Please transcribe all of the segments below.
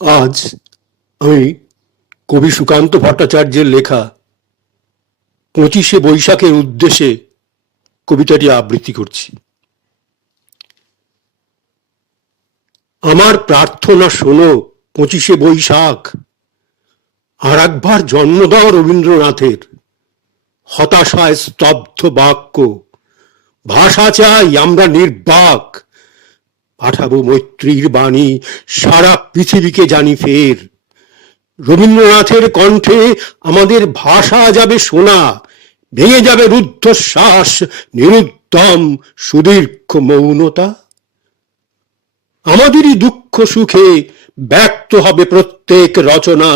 আজ আমি কবি সুকান্ত ভট্টাচার্যের লেখা 25শে বৈশাখের উদ্দেশ্যে কবিতাটি আবৃত্তি করছি। আমার প্রার্থনা শোনো 25শে বৈশাখ, আর একবার জন্ম দাও রবীন্দ্রনাথের। হতাশায় স্তব্ধ বাক্য, ভাষা চাই আমরা নির্বাক। পাঠাবো মৈত্রীর বাণী সারা পৃথিবীকে জানি ফের। রবীন্দ্রনাথের কণ্ঠে আমাদের ভাষা যাবে শোনা, ভেঙে যাবে রুদ্ধশ্বাস, নিরুদ্যম সুদীর্ঘ মৌনতা। আমাদেরই দুঃখ সুখে ব্যক্ত হবে প্রত্যেক রচনা,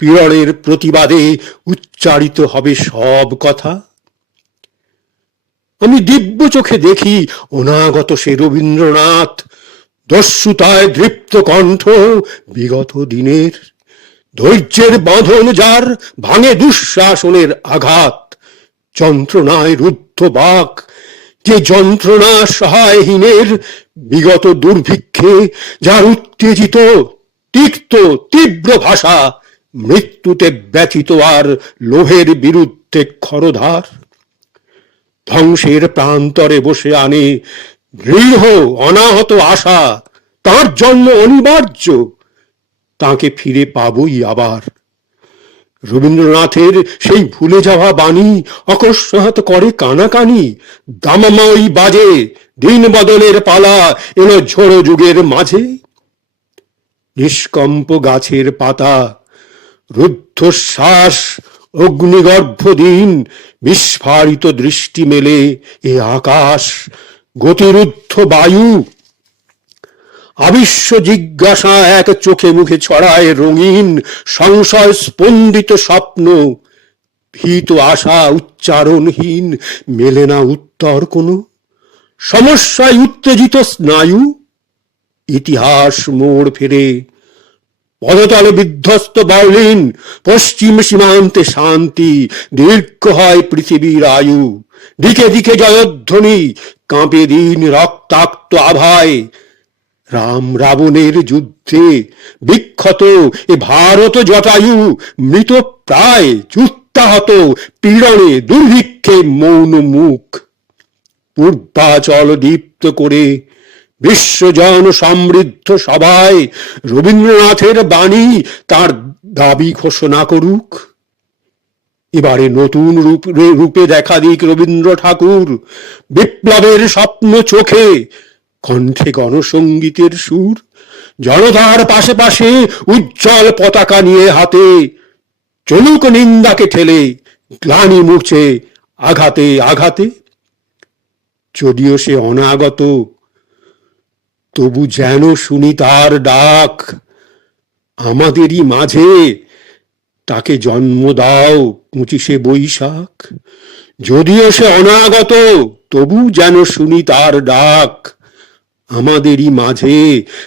পীড়নের প্রতিবাদে উচ্চারিত হবে সব কথা। আমি দিব্য চোখে দেখি অনাগত সে রবীন্দ্রনাথ, দস্যুতায় দৃপ্ত কণ্ঠ বিগত দিনের। ধৈর্যের বাঁধন যার ভাঙে দুঃশাসনের আঘাত, যন্ত্রণায় রুদ্ধ বাক যে যন্ত্রণা সহায়হীনের। বিগত দুর্ভিক্ষে যার উত্তেজিত তিক্ত তীব্র ভাষা, মৃত্যুতে ব্যথিত আর লোভের বিরুদ্ধে খরধার। ধ্বংসের প্রান্তরে বসে আনে দৃঢ় অনাহত আশা, তার জন্ম অনিবার্য, তাকে ফিরে পাবই আবার। রবীন্দ্রনাথের সেই ভুলে যাওয়া বাণী অকস্মাৎ করে কানাকানি। দামামাই বাজে, দিন বদলের পালা এলো ঝোড়ো যুগের মাঝে। নিষ্কম্প গাছের পাতা, রুদ্ধশ্বাস, অগ্নিগর্ভ দিন, বিস্ফারিত দৃষ্টি মেলে এ আকাশ, গতিরুদ্ধ বায়ু। আবিশ্ব জিজ্ঞাসা এক চোখে মুখে ছড়ায় রঙিন, সংশয় স্পন্দিত স্বপ্ন, ভীত আশা উচ্চারণহীন, মেলে না উত্তর কোনো। সমস্যায় উত্তেজিত স্নায়ু, ইতিহাস মোড় ফেরে। পদতলে বিধ্বস্ত বার্লিন, পশ্চিম সীমান্তে শান্তি, দীর্ঘ হয় পৃথিবীর আয়ু। দিকে দিকে জয়ধ্বনি, কাঁপে দিন রক্তাক্ত আভায়। রাম রাবণের যুদ্ধে বিক্ষত এ ভারত জটায়ু, মৃত প্রায় যুদ্ধাহত পীড়নে দুর্ভিক্ষে মৌন মুখ। পূর্বাচল দীপ্ত করে বিশ্বজন সমৃদ্ধ সভায় রবীন্দ্রনাথের বাণী তার দাবি ঘোষণা করুক। এবারে নতুন রূপে দেখা দিক রবীন্দ্র ঠাকুর, বিপ্লবের স্বপ্ন চোখে, কণ্ঠে গণসঙ্গীতের সুর। জনতার পাশে পাশে উজ্জ্বল পতাকা নিয়ে হাতে, চলুক নিন্দাকে ঠেলে, গ্লানি মুছে আঘাতে আঘাতে। যদিও সে অনাগত, তবু যেন শুনি তার ডাক। আমাদেরই মাঝে তাকে জন্ম দাও 25শে বৈশাখ। যদিও সে অনাগত, তবু যেন শুনি তার ডাক। আমাদেরই মাঝে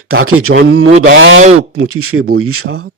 তাকে জন্ম দাও 25শে বৈশাখ।